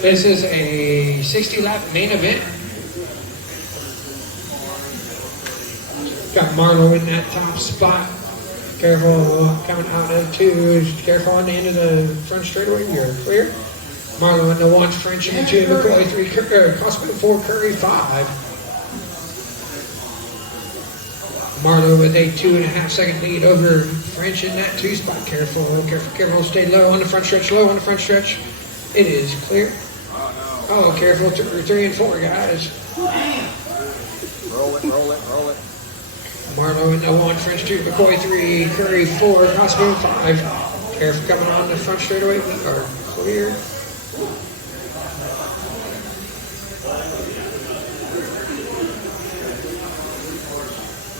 This is a 60-lap main event. Got Marlowe in that top spot. Careful coming out of two. Careful on the end of the front straightaway. You're clear. Marlowe in the one, French in the two, McCoy 3, Cosmo 4, Curry 5. Marlowe with a 2.5 second lead over French in that two spot. Careful, careful, careful. Stay low on the front stretch, low on the front stretch. It is clear. Oh, careful, 3 and 4, guys. Roll it, roll it, roll it. Marlowe in the one, French 2, McCoy 3, Curry 4, Cosmo 5. Careful coming on the front straightaway. We are clear.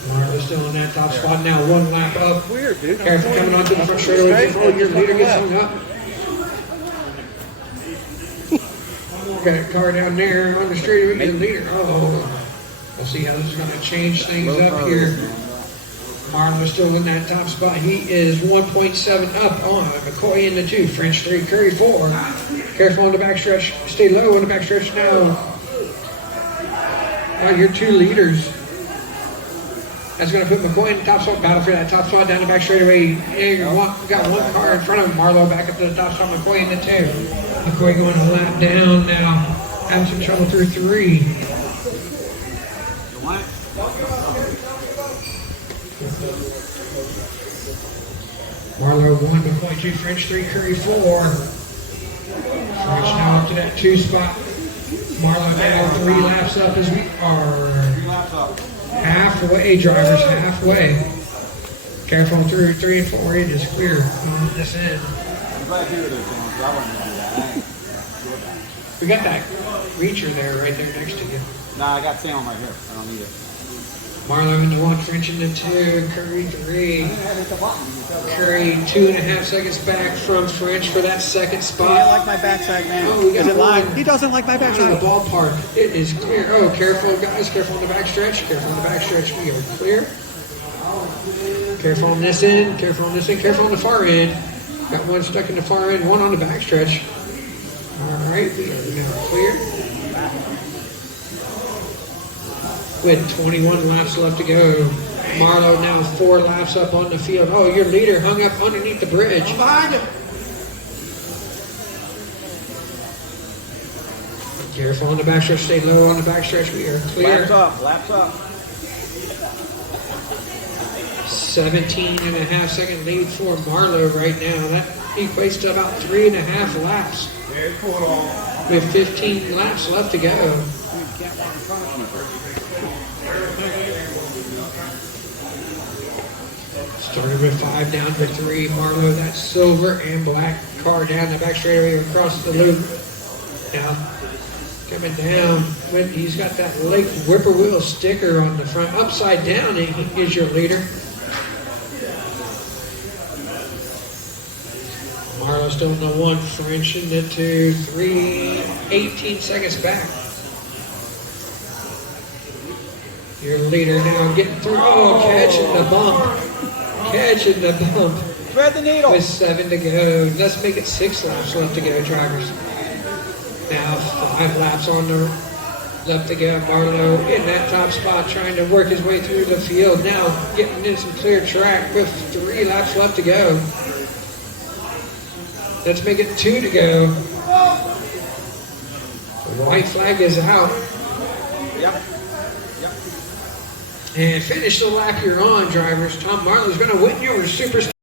Marlowe's still in that top spot now, one lap up. Weird, dude. Careful coming onto the front straightaway before your leader gets hung up. Got a car down there on the straightaway, your leader. Oh, we'll see how this is going to change things up here. Marlowe's still in that top spot. He is 1.7 up on McCoy in the 2, French 3, Curry 4. Careful on the backstretch. Stay low on the backstretch now. Now your two leaders. That's going to put McCoy in the top spot. Battle for that top spot down the back straightaway. We got one car in front of him. Marlowe back up to the top spot. McCoy in the 2. McCoy going a lap down now. Having some trouble through 3. Marlowe 1, McCoy 2, French 3, Curry 4. French now up to that 2 spot. Marlowe now 3 laps up as we are halfway, drivers, halfway. Careful through 3 and 4, it is clear on this end. We got that reacher there, right there next to you. No, I got Sam right here. I don't need it. Marlowe in the 1, French in the 2, Curry 3. Curry 2.5 seconds back from French for that second spot. I like my backside, man. Oh, we got Is it one. live? He doesn't like my In the backside. ballpark, it is clear. Oh, careful, guys. Careful on the backstretch. Careful on the backstretch. We are clear. Careful on this end. Careful on this end. Careful on the far end. Got one stuck in the far end. One on the backstretch. All right, we are now clear. With 21 laps left to go. Marlowe now 4 laps up on the field. Oh, your leader hung up underneath the bridge. Behind him. Careful on the backstretch. Stay low on the backstretch. We are clear. Laps up, laps up. 17.5 second lead for Marlowe right now. That equates to about 3.5 laps. With 15 laps left to go. Started with 5 down to 3. Marlowe, that silver and black car down the back straightaway across the loop. Now coming down, he's got that Lake Whippoorwill sticker on the front, upside down, and he is your leader. Marlowe still in the 1, French in the 2, 3, 18 seconds back. Your leader now getting through. Oh, catching the bump. Catching the bump. Thread the needle. With 7 to go. Let's make it 6 laps left to go, drivers. Now 5 laps on the left to go. Marlowe in that top spot trying to work his way through the field. Now getting in some clear track with 3 laps left to go. Let's make it 2 to go. The white flag is out. Yep. And finish the lap you're on, drivers. Tom Marlowe's going to win your Superstar.